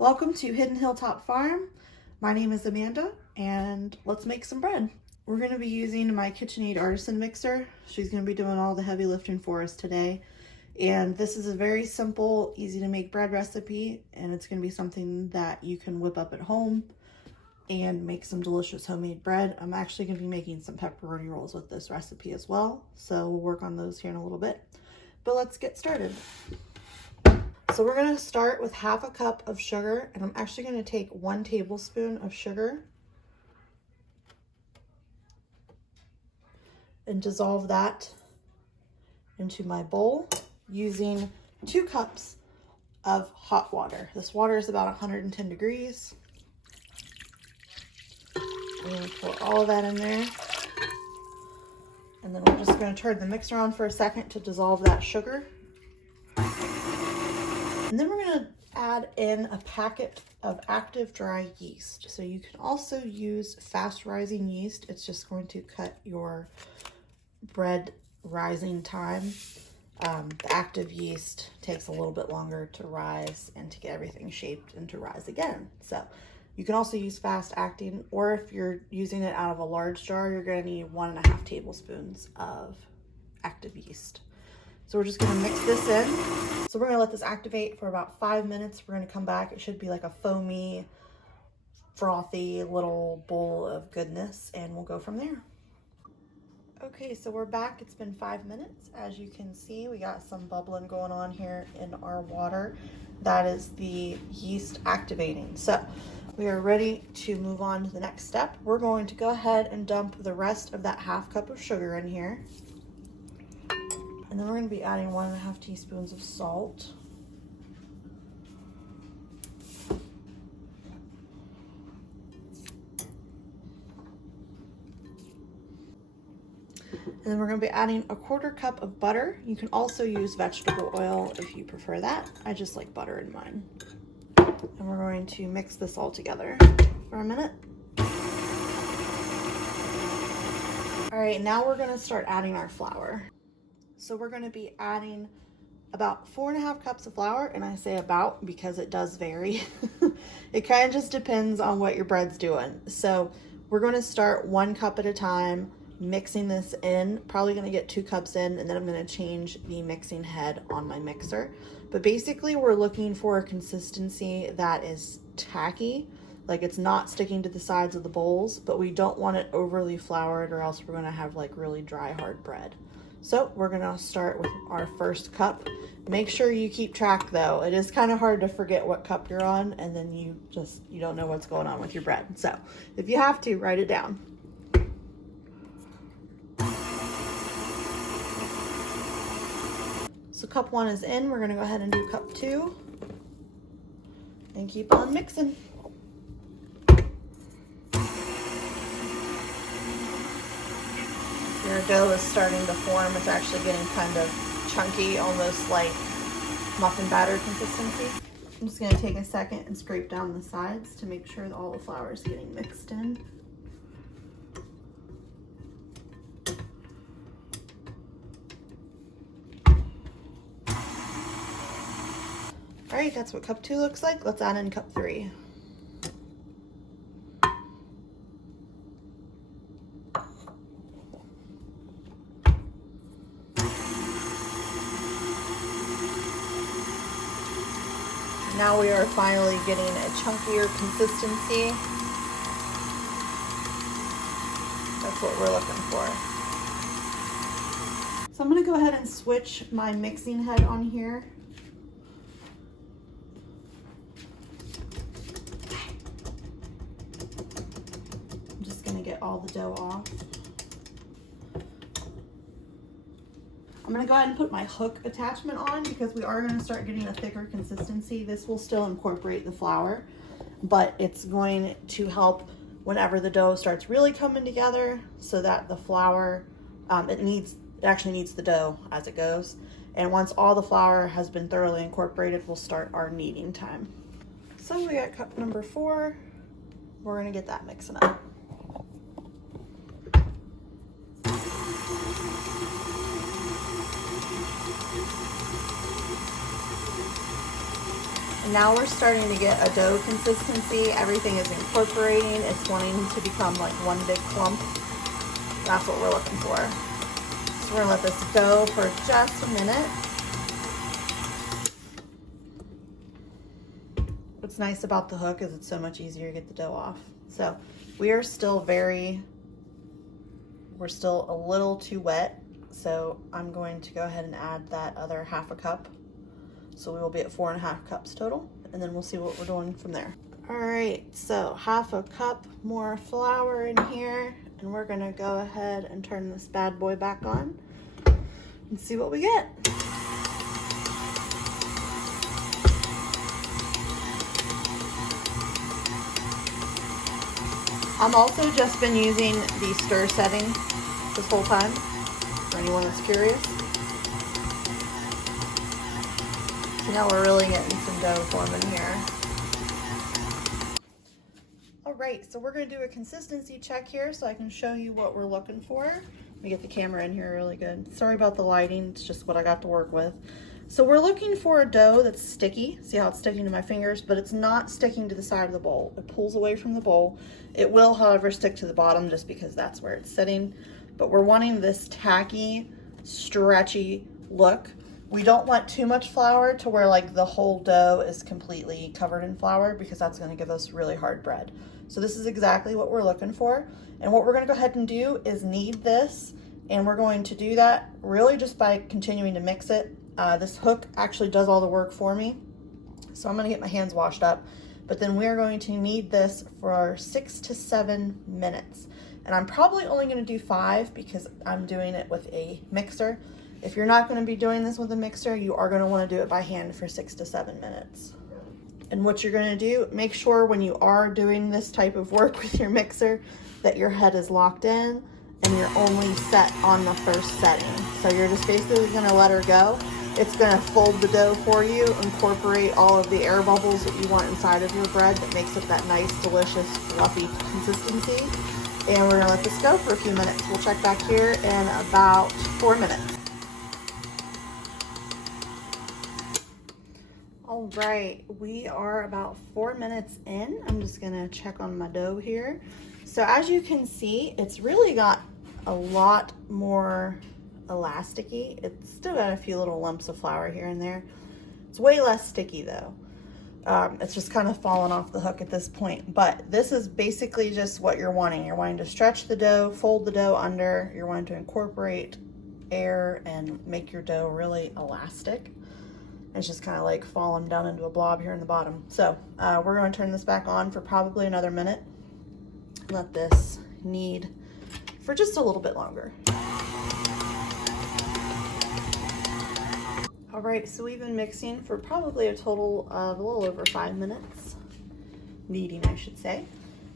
Welcome to Hidden Hilltop Farm. My name is Amanda and let's make some bread. We're going to be using my KitchenAid artisan mixer. She's going to be doing all the heavy lifting for us today. And this is a very simple, easy to make bread recipe, and it's going to be something that you can whip up at home and make some delicious homemade bread. I'm actually going to be making some pepperoni rolls with this recipe as well, so we'll work on those here in a little bit. But let's get started. So we're going to start with half a cup of sugar, and I'm actually going to take 1 tablespoon of sugar and dissolve that into my bowl using 2 cups of hot water. This water is about 110 degrees. I'm going to pour all of that in there. And then we're just going to turn the mixer on for a second to dissolve that sugar. And then we're going to add in a packet of active dry yeast. So you can also use fast rising yeast. It's just going to cut your bread rising time. The active yeast takes a little bit longer to rise and to get everything shaped and to rise again. So you can also use fast acting, or if you're using it out of a large jar, you're going to need 1.5 tablespoons of active yeast. So we're just going to mix this in. So we're going to let this activate for about 5 minutes. We're going to come back. It should be like a foamy, frothy little bowl of goodness, and we'll go from there. Okay, so we're back. It's been 5 minutes. As you can see, we got some bubbling going on here in our water. That is the yeast activating. So we are ready to move on to the next step. We're going to go ahead and dump the rest of that half cup of sugar in here. And then we're going to be adding 1.5 teaspoons of salt. And then we're going to be adding 1/4 cup of butter. You can also use vegetable oil if you prefer that. I just like butter in mine. And we're going to mix this all together for a minute. All right, now we're going to start adding our flour. So we're going to be adding about 4.5 cups of flour, and I say about because it does vary. It kind of just depends on what your bread's doing. So we're going to start 1 cup at a time, mixing this in. Probably going to get 2 cups in, and then I'm going to change the mixing head on my mixer. But basically we're looking for a consistency that is tacky, like it's not sticking to the sides of the bowls, but we don't want it overly floured or else we're going to have like really dry, hard bread. So we're going to start with our first cup. Make sure you keep track though. It is kind of hard to forget what cup you're on, and then you don't know what's going on with your bread. So if you have to, write it down. So cup 1 is in. We're going to go ahead and do cup 2 and keep on mixing. Your dough is starting to form. It's actually getting kind of chunky, almost like muffin batter consistency. I'm just going to take a second and scrape down the sides to make sure that all the flour is getting mixed in. All right, that's what cup 2 looks like. Let's add in cup 3. Now we are finally getting a chunkier consistency. That's what we're looking for. So I'm going to go ahead and switch my mixing head on here. I'm just going to get all the dough off. I'm going to go ahead and put my hook attachment on because we are going to start getting a thicker consistency. This will still incorporate the flour, but it's going to help whenever the dough starts really coming together so that the flour, it actually needs the dough as it goes. And once all the flour has been thoroughly incorporated, we'll start our kneading time. So we got cup number 4. We're going to get that mixing up. Now we're starting to get a dough consistency. Everything is incorporating. It's wanting to become like one big clump. That's what we're looking for. So we're gonna let this go for just a minute. What's nice about the hook is it's so much easier to get the dough off. So we are still we're still a little too wet. So I'm going to go ahead and add that other half a cup. So we will be at 4.5 cups total, and then we'll see what we're doing from there. All right, so half a cup more flour in here, and we're gonna go ahead and turn this bad boy back on and see what we get. I'm also just been using the stir setting this whole time, for anyone that's curious. So now we're really getting some dough forming here. All right, so we're gonna do a consistency check here so I can show you what we're looking for. Let me get the camera in here really good. Sorry about the lighting, it's just what I got to work with. So we're looking for a dough that's sticky. See how it's sticking to my fingers, but it's not sticking to the side of the bowl. It pulls away from the bowl. It will, however, stick to the bottom just because that's where it's sitting. But we're wanting this tacky, stretchy look. We don't want too much flour to where like the whole dough is completely covered in flour, because that's gonna give us really hard bread. So this is exactly what we're looking for. And what we're gonna go ahead and do is knead this, and we're going to do that really just by continuing to mix it. This hook actually does all the work for me. So I'm gonna get my hands washed up, but then we're going to knead this for 6 to 7 minutes. And I'm probably only gonna do 5 because I'm doing it with a mixer. If you're not gonna be doing this with a mixer, you are gonna wanna do it by hand for 6 to 7 minutes. And what you're gonna do, make sure when you are doing this type of work with your mixer that your head is locked in and you're only set on the first setting. So you're just basically gonna let her go. It's gonna fold the dough for you, incorporate all of the air bubbles that you want inside of your bread that makes it that nice, delicious, fluffy consistency. And we're gonna let this go for a few minutes. We'll check back here in about 4 minutes. All right, we are about 4 minutes in. I'm just gonna check on my dough here. So as you can see, it's really got a lot more elasticy. It's still got a few little lumps of flour here and there. It's way less sticky though. It's just kind of fallen off the hook at this point, but this is basically just what you're wanting. You're wanting to stretch the dough, fold the dough under, you're wanting to incorporate air and make your dough really elastic. It's just kind of like falling down into a blob here in the bottom. So we're going to turn this back on for probably another minute. Let this knead for just a little bit longer. All right, so we've been mixing for probably a total of a little over 5 minutes. Kneading, I should say.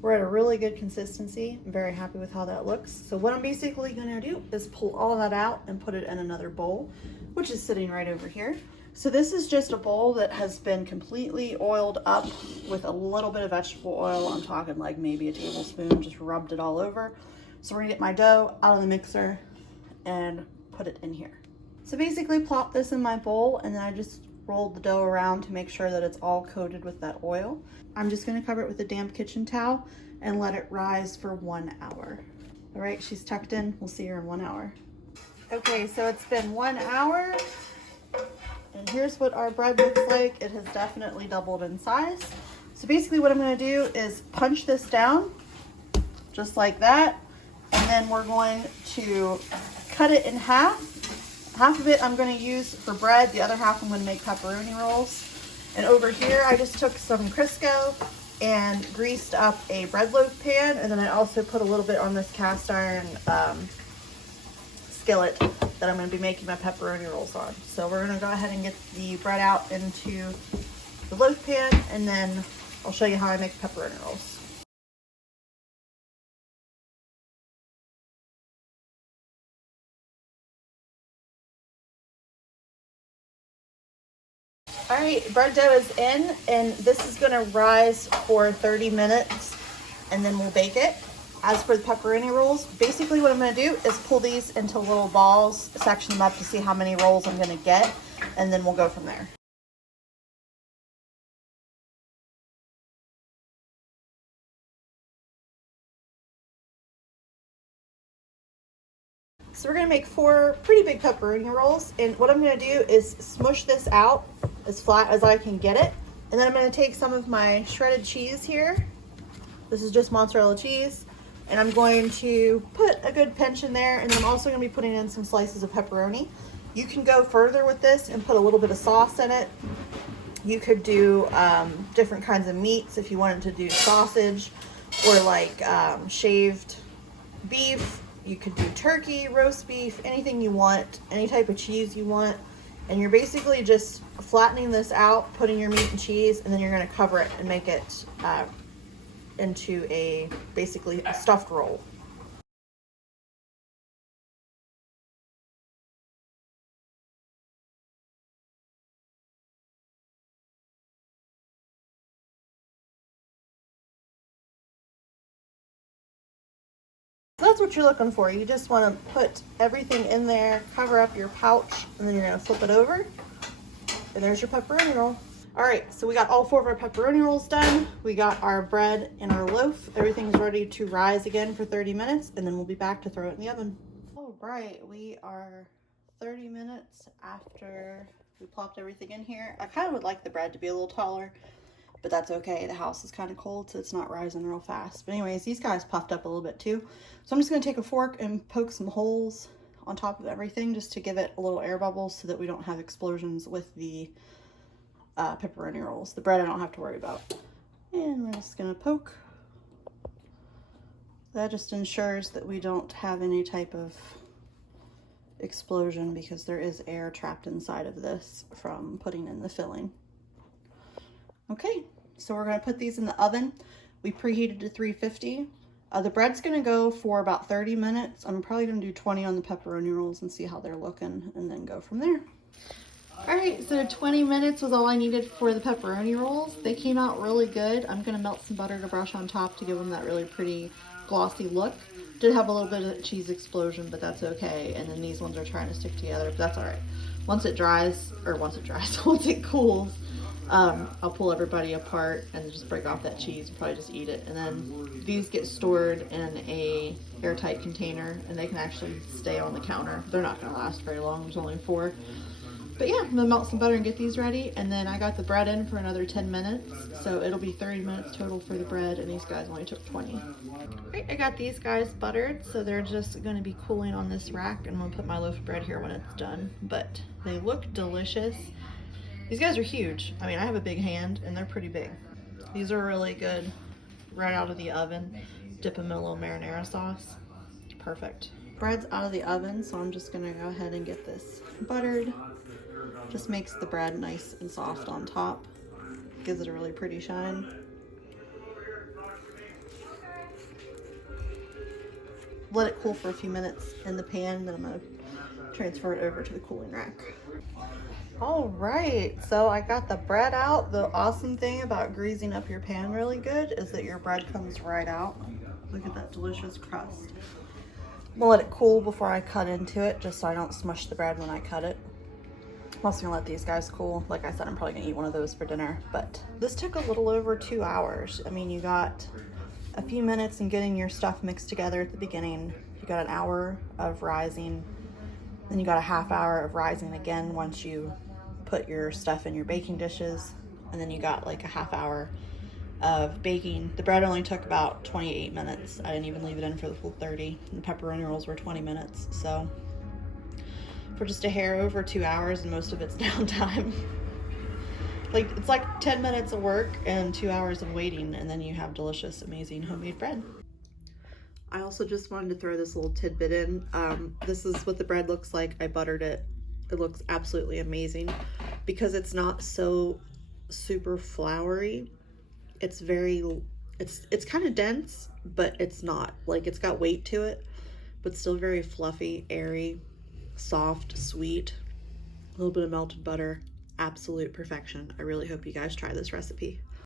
We're at a really good consistency. I'm very happy with how that looks. So what I'm basically gonna do is pull all of that out and put it in another bowl, which is sitting right over here. So this is just a bowl that has been completely oiled up with a little bit of vegetable oil. I'm talking like maybe a tablespoon, just rubbed it all over. So we're gonna get my dough out of the mixer and put it in here. So basically plop this in my bowl, and then I just rolled the dough around to make sure that it's all coated with that oil. I'm just gonna cover it with a damp kitchen towel and let it rise for 1 hour. All right, she's tucked in. We'll see her in 1 hour. Okay, so it's been 1 hour, and here's what our bread looks like. It has definitely doubled in size. So basically what I'm gonna do is punch this down, just like that, and then we're going to cut it in half. Half of it I'm going to use for bread. The other half I'm going to make pepperoni rolls. And over here I just took some Crisco and greased up a bread loaf pan. And then I also put a little bit on this cast iron skillet that I'm going to be making my pepperoni rolls on. So we're going to go ahead and get the bread out into the loaf pan, and then I'll show you how I make pepperoni rolls. All right, bread dough is in, and this is gonna rise for 30 minutes, and then we'll bake it. As for the pepperoni rolls, basically what I'm gonna do is pull these into little balls, section them up to see how many rolls I'm gonna get, and then we'll go from there. So we're gonna make 4 pretty big pepperoni rolls, and what I'm gonna do is smush this out as flat as I can get it. And then I'm gonna take some of my shredded cheese here. This is just mozzarella cheese. And I'm going to put a good pinch in there, and then I'm also gonna be putting in some slices of pepperoni. You can go further with this and put a little bit of sauce in it. You could do different kinds of meats if you wanted to do sausage or like shaved beef. You could do turkey, roast beef, anything you want, any type of cheese you want. And you're basically just flattening this out, putting your meat and cheese, and then you're gonna cover it and make it into basically a stuffed roll. So that's what you're looking for. You just want to put everything in there, cover up your pouch, and then you're going to flip it over. And there's your pepperoni roll. All right, so we got all 4 of our pepperoni rolls done. We got our bread and our loaf. Everything's ready to rise again for 30 minutes, and then we'll be back to throw it in the oven. All right, we are 30 minutes after we plopped everything in here. I kind of would like the bread to be a little taller, but that's okay. The house is kind of cold, so it's not rising real fast. But anyways, these guys puffed up a little bit too. So I'm just gonna take a fork and poke some holes on top of everything just to give it a little air bubbles so that we don't have explosions with the pepperoni rolls. The bread I don't have to worry about. And we're just gonna poke. That just ensures that we don't have any type of explosion because there is air trapped inside of this from putting in the filling. Okay, so we're gonna put these in the oven. We preheated to 350. The bread's gonna go for about 30 minutes. I'm probably gonna do 20 on the pepperoni rolls and see how they're looking and then go from there. All right, so 20 minutes was all I needed for the pepperoni rolls. They came out really good. I'm gonna melt some butter to brush on top to give them that really pretty glossy look. Did have a little bit of cheese explosion, but that's okay. And then these ones are trying to stick together, but that's all right. Once it dries, once it cools, I'll pull everybody apart and just break off that cheese and probably just eat it. And then these get stored in a airtight container and they can actually stay on the counter. They're not gonna last very long, there's only 4. But yeah, I'm gonna melt some butter and get these ready. And then I got the bread in for another 10 minutes. So it'll be 30 minutes total for the bread, and these guys only took 20. Right, I got these guys buttered, so they're just gonna be cooling on this rack, and I'm gonna put my loaf of bread here when it's done. But they look delicious. These guys are huge. I mean, I have a big hand and they're pretty big. These are really good right out of the oven. Dip them in a little marinara sauce. Perfect. Bread's out of the oven, so I'm just gonna go ahead and get this buttered. Just makes the bread nice and soft on top. Gives it a really pretty shine. Let it cool for a few minutes in the pan, then I'm gonna transfer it over to the cooling rack. All right, so I got the bread out. The awesome thing about greasing up your pan really good is that your bread comes right out. Look at that delicious crust. I'm gonna let it cool before I cut into it, just so I don't smush the bread when I cut it. I'm also gonna let these guys cool. Like I said, I'm probably gonna eat one of those for dinner, but this took a little over 2 hours. I mean, you got a few minutes in getting your stuff mixed together at the beginning. You got an hour of rising, then you got a half hour of rising again once you put your stuff in your baking dishes, and then you got like a half hour of baking. The bread only took about 28 minutes. I didn't even leave it in for the full 30. And the pepperoni rolls were 20 minutes, so for just a hair over 2 hours, and most of it's downtime. Like, it's like 10 minutes of work and 2 hours of waiting, and then you have delicious, amazing homemade bread. I also just wanted to throw this little tidbit in. This is what the bread looks like. I buttered it. It looks absolutely amazing because it's not so super floury. It's it's kind of dense, but it's not. Like, it's got weight to it, but still very fluffy, airy, soft, sweet, a little bit of melted butter. Absolute perfection. I really hope you guys try this recipe.